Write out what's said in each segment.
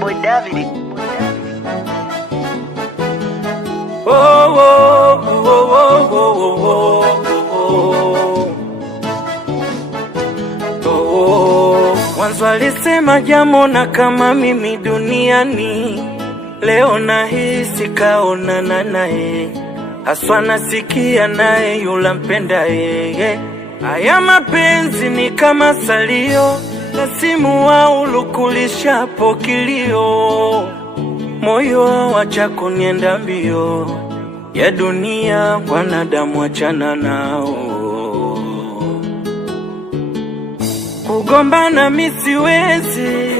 Boy David. Oh, oh, oh, oh, oh, oh, oh. Mwanzo alisema jamona kama mimi duniani, leo nahisi kaonana naye, haswa nasikia naye yula mpenda yeye. Haya mapenzi ni kama salio na simu waulukulisha pokilio, moyo wacha kunienda mbio, ya dunia wanadamu wachana nao. Kugombana mi siwezi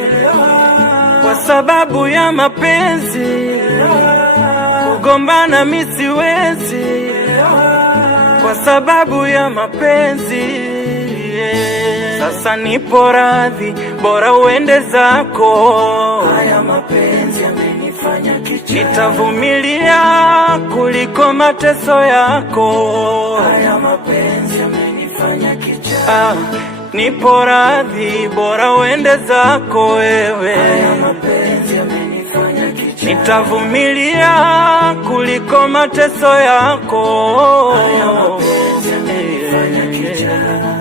kwa sababu ya mapenzi, kugombana mi siwezi kwa sababu ya mapenzi. Sasa nipo radhi, bora uende zako. Haya mapenzi yamenifanya kichaa, nitavumilia kuliko mateso yako. haya mapenzi yamenifanya kichaa, nipo radhi, bora uende zako wewe. haya mapenzi yamenifanya kichaa, nitavumilia kuliko mateso yako. haya mapenzi yamenifanya kichaa.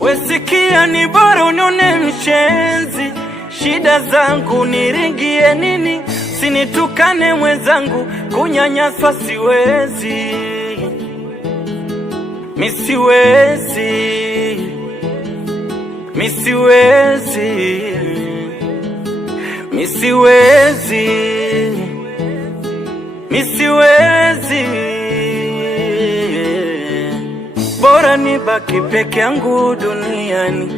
Wesikia ni bora unione mshenzi, shida zangu niringie nini, sinitukane mwenzangu, kunyanyaswa siwezi, misiwezi, misiwezi, misiwezi, misiwezi. Bora nibaki peke yangu duniani,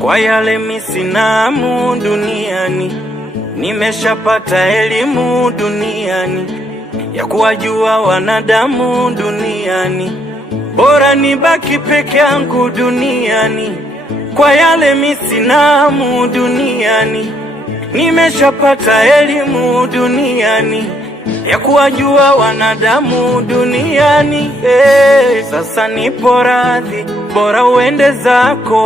kwa yale misinamu duniani. Nimeshapata elimu duniani ya kuwajua wanadamu duniani. Bora nibaki peke yangu duniani, kwa yale misinamu duniani. Nimeshapata elimu duniani ya kuwajua wanadamu duniani. Sasa nipo radhi, bora uende zako.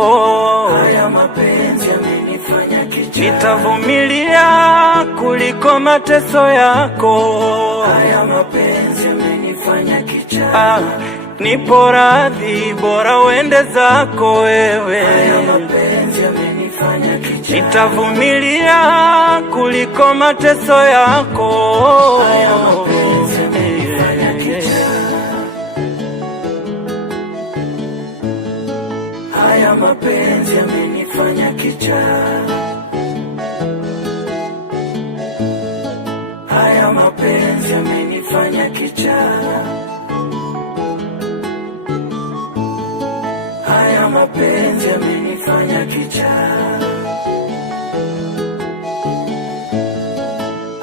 Haya mapenzi yamenifanya kichaa, nitavumilia kuliko mateso yako. haya mapenzi yamenifanya kichaa, nipo radhi, bora uende zako wewe. haya mapenzi yamenifanya kichaa, nitavumilia kuliko mateso yako. haya mapenzi yamenifanya kichaa, haya mapenzi yamenifanya kichaa, haya mapenzi yamenifanya kichaa, haya mapenzi yamenifanya kichaa,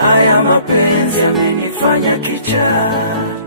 haya mapenzi yamenifanya kichaa.